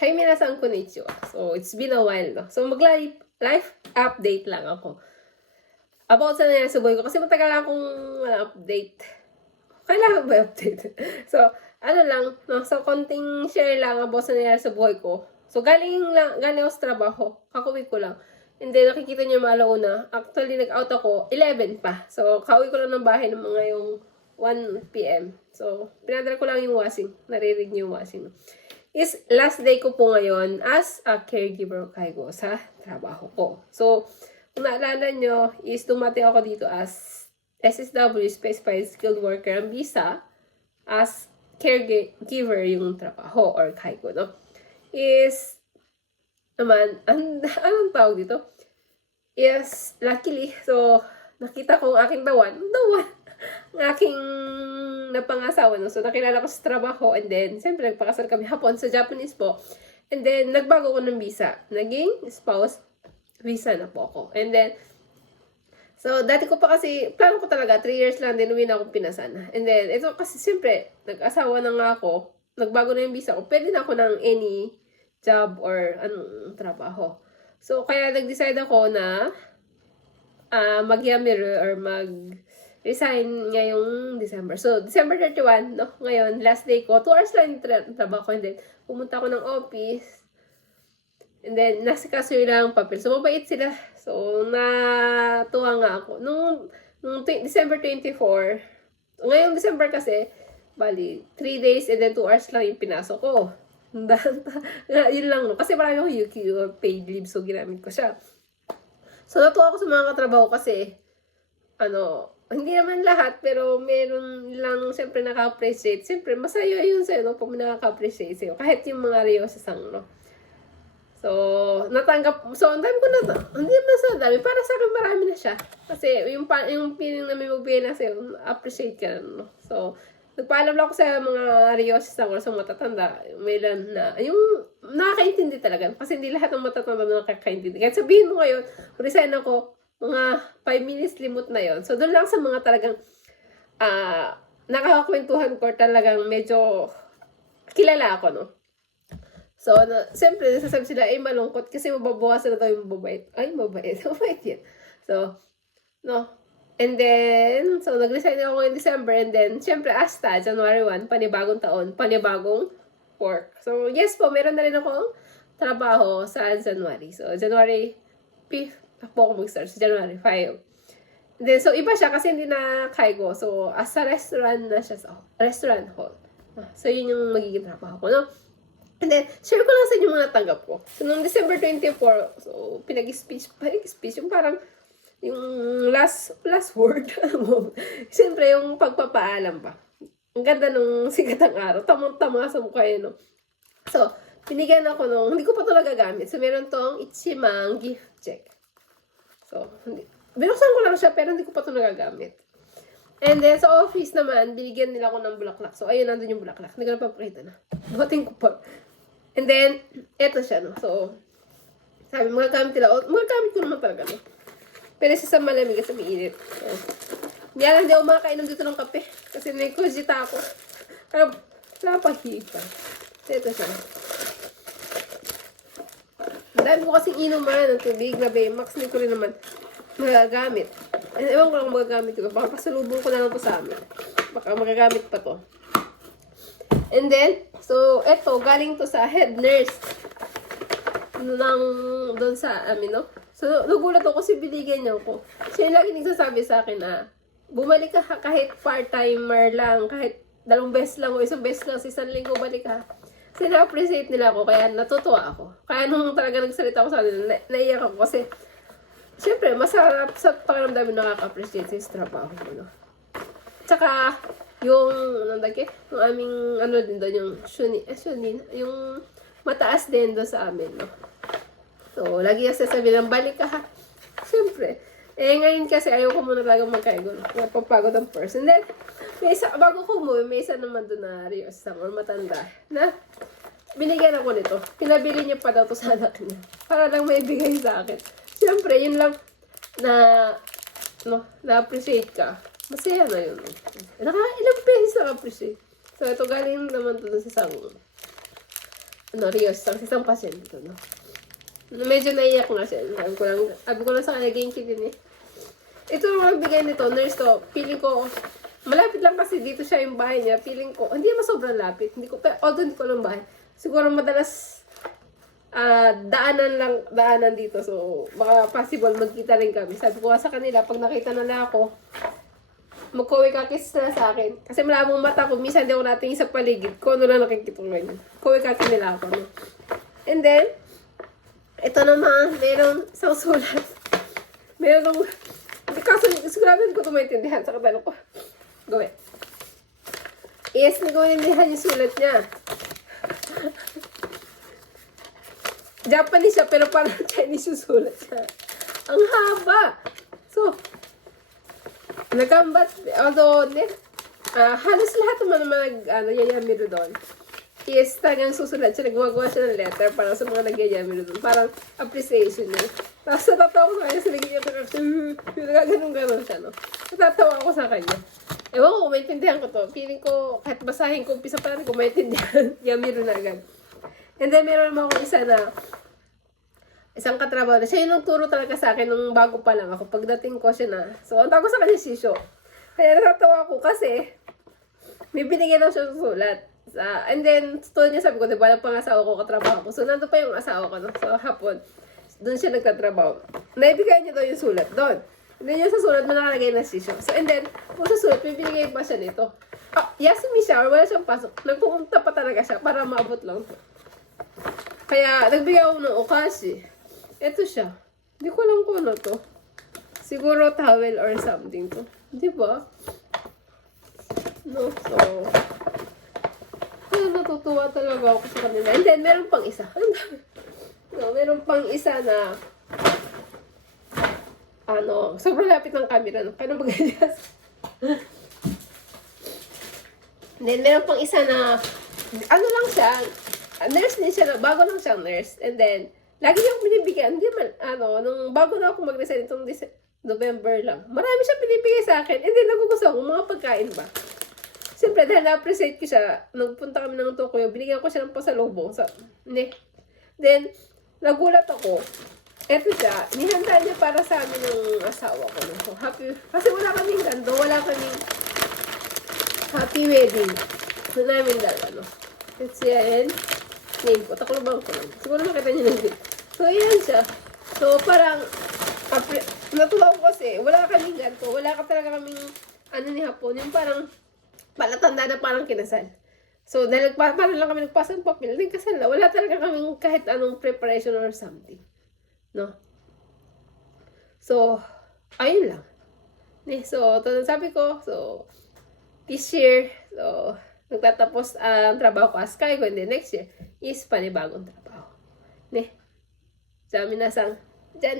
Hi, minasan konnichiwa. So, it's been a while, no? So, life update lang ako. About sa nangyari sa buhay ko. Kasi matagal akong wala update. Kailangan ba update? So, ano lang, no? So, konting share lang about sa nangyari sa buhay ko. So, galing ako sa trabaho. Kakuwi ko lang. And then, nakikita niyo yung alauna. Actually, nag-out ako, 11 pa. So, kauwi ko lang ng bahay ng mga yung 1 p.m. So, pinadala ko lang yung washing. Narinig niyo yung washing. Is last day ko po ngayon as a caregiver kaigo sa trabaho ko. So, kung naalala nyo, is dumating ako dito as SSW, Specified Skilled Worker ang visa, as caregiver yung trabaho or kaigo, no? Is, naman, anong tawag dito? Is, luckily, so, nakita ko ang aking dawan, ang aking napangasawa, no? So, nakilala ko sa trabaho, and then, siyempre, nagpakasal kami hapon sa Japanese po. And then, nagbago ko ng visa. Naging spouse visa na po ako. And then, so, dati ko pa kasi, plano ko talaga, 3 years lang din, uwi na akong pinasan. And then, ito kasi, siyempre, nag-asawa na nga ako, nagbago na yung visa ko, pwede na ako ng any job or anong trabaho. So, kaya nag-decide ako na mag-yamiru or mag-resign ngayong December. So, December 31, no? Ngayon, last day ko. 2 hours lang yung trabaho ko. And then, pumunta ako ng office. And then, nasikaso yun lang papel. So, mabait sila. So, natuwa nga ako. Nung December 24, ngayong December kasi, bali, 3 days and then 2 hours lang yung pinasok ko. Yun lang, no? Kasi marami akong UQ or paid leave. So, ginamit ko siya. So, natuwa ako sa mga katrabaho kasi, hindi naman lahat, pero meron lang, siyempre, naka-appreciate. Siyempre, masaya yun sa'yo, no? Pag nakaka-appreciate sa'yo. Kahit yung mga Ryosha-san, no? So, natanggap, so, ang dami ko na to. Hindi naman sa dami. Para sa akin, marami na siya. Kasi, yung feeling na may magbigay na sa'yo, appreciate ka na, no? So, nagpaalam lang ako sa mga Ryosha-san or sa matatanda. May lang na, yung nakakaintindi talaga. Kasi hindi lahat ng matatanda na nakakaintindi. Kahit sabihin mo ngayon, resign ako, mga 5 minutes limot na yon. So, doon lang sa mga talagang nakakakwentuhan ko talagang medyo kilala ako, no? So, siyempre, nasasabi sila, malungkot kasi mababawasan na daw yung mabait. Ay, mabait. Mabait yan. So, no. And then, so, nag-resign ako in December. And then, siyempre, hasta January 1, panibagong taon, panibagong work. So, yes po, meron na rin akong trabaho sa January. So, January 5th, ako mag-start sa January 5. Then, so, iba siya kasi hindi na kaigo. So, as a restaurant na siya sa restaurant hall. So, yun yung magiging trabaho ko, no? And then, share ko lang sa inyo mga natanggap ko. So, noong December 24, so, pinag-speech, yung parang, yung last word. Siyempre, yung pagpapaalam pa. Ang ganda nung sigatang araw. Tamang-tama sa mukha yun, no? So, binigyan ako nung, hindi ko pa ito nagagamit. So, meron tong Ichimang gift check. So, binuksan ko lang siya, pero hindi ko pa ito nagagamit. And then, sa office naman, binigyan nila ako ng bulaklak. So, ayun, nandun yung bulaklak. Hindi ko na papakita na. Buhatin ko pa. And then, eto siya, no? So, sabi, magagamit nila. Magagamit ko naman talaga, no? Pero isa sa malamig at sa mainit. So, hindi ako makakainom dito ng kape. Kasi nagkujita ako. Kaya, napahita. So, eto siya. Dahil ko kasing inuman ng tubig na Baymax, hindi ko rin naman magagamit. Ewan ko lang magagamit ko. Baka pasalubong ko na lang po sa amin. Baka magagamit pa to. And then, so, eto, galing to sa head nurse doon sa amin, no? So, nagulat ako kasi binigyan niya ako. So, yung lagi nagsasabi sa akin na, bumalik ka kahit part-timer lang, kahit 2 beses lang o 1 beses lang, sa 1 linggo balik ka. Kasi na-appreciate nila ako, kaya natutuwa ako. Kaya nung talaga nagsalita ako sa kanila, naiyak ako kasi, syempre, masarap sa pakiramdam yung nakaka-appreciate sa trabaho mo, no? Tsaka, yung aming, din doon, yung shunin, yung mataas din doon sa amin, no? So, lagi yung sasabi ng balik ka, ha? Syempre. Ngayon kasi, ayaw ko muna talaga magkaigo, no? Napapagod ang person. Then, bago ko umuwi, may isa naman doon na Ryosha or matanda, na binigyan ako nito. Pinabili niya pa daw to sa anak niya. Para lang may bigay sa akin. Siyempre, yun lang na-appreciate ka. Masaya na yun. Ilang beses na-appreciate. So, ito galing naman to sa isang Rios, ang isang pasyente ko, no. Medyo naiyak na siya. Sabi ko lang sa kanya, Genki din eh. Ito naman magbigay nito, nurse to, feeling ko, malapit lang kasi dito siya yung bahay niya. Feeling ko, hindi naman sobrang lapit. Although hindi ko lang bahay. Siguro madalas, daanan dito. So, baka possible magkita rin kami. Sabi ko sa kanila, pag nakita na ako, magkuwi-kakis na sa akin. Kasi malabong mata ko, minsan di ako natingin sa paligid. Kung ano lang nakikita ko ngayon. Kuwi-kakis nila ako. No? And then, ito naman, meron isang sulat. Meron, hindi kaso, sigurado ko ito maintindihan sa katanong ko. Gawin. Yes, nagawindihan yung sulat niya. Japanese siya, pero parang Chinese yung sulat niya. Ang haba. So, nagambat, although, halos lahat naman yayamiro doon. Is talagang susulat siya, nagmagawa siya ng letter para sa mga nagyayamiro doon. Parang appreciation niya. Tapos natatawa ko sa kanya, nagaganon-ganon siya, no? Natatawa ako sa kanya. Ewan ko, kung maintindihan ko to. Feeling ko, kahit basahin ko, umpisa pa rin kung maintindihan, yamiro na agad. And then, meron naman akong isang katrabaho na siya yung nagturo talaga sa akin nung bago pa lang ako. Pagdating ko siya na. So, ang tago sa kanya Shisho. Kaya natatawa ko kasi may binigyan lang siya sa sulat. And then, tulad niya sabi ko, diba, lang pang-asawa ko katrabaho ko. So, nandun pa yung asawa ko, no? So, hapon, doon siya nagtatrabaho. Naibigay niya daw yung sulat doon. And then, yung sa sulat mo nakalagay na Shisho. So, and then, kung sa sulat, may binigay pa siya nito. Yasumi siya, or wala siyang pasok. Nagpumunta pa talaga siya para maabot lang. Kaya, nagbigay ako ng okashi. Ito siya. Hindi ko alam kung ano to. Siguro towel or something to. Di ba? No, so... natutuwa talaga ako sa kanila. And then, meron pang isa. No, meron pang isa na... sobrang lapit ng camera. No? Kaya mag-adjust. Then, meron pang isa na... lang siya. Nurse din siya. Bago lang siyang nurse. And then... Lagi niya akong binibigyan. Hindi man, nung bago na ako mag-resign itong November lang, marami siya binibigay sa akin. And then, nagugustuhan ko mga pagkain ba. Siyempre, dahil na-appreciate ko siya, nagpunta kami ng Tokyo, binigyan ko siya ng pasalubong. Then, nagulat ako. Eto siya, nihanda niya para sa amin ng asawa ko. So, happy, kasi wala kaming gando, wala kaming happy wedding. So, namin dalawa, no? It's yan. Name ko. Taklobang ko lang. Siguro makita niyo ng video. So, ayan siya. So, parang, natuwa ko kasi, wala kaming ganito. Wala ka talaga kaming, ni hapon. Yung parang, palatanda na parang kinasal. So, dahil parang lang kami nagpasa ng papel, kasal na. Wala talaga kaming kahit anong preparation or something. No? So, ayun lang. So, ito sabi ko. So, this year, so, nagtatapos ang trabaho ko as Sky ko, and then next year is panibagong trabaho. Sa minasang, dyan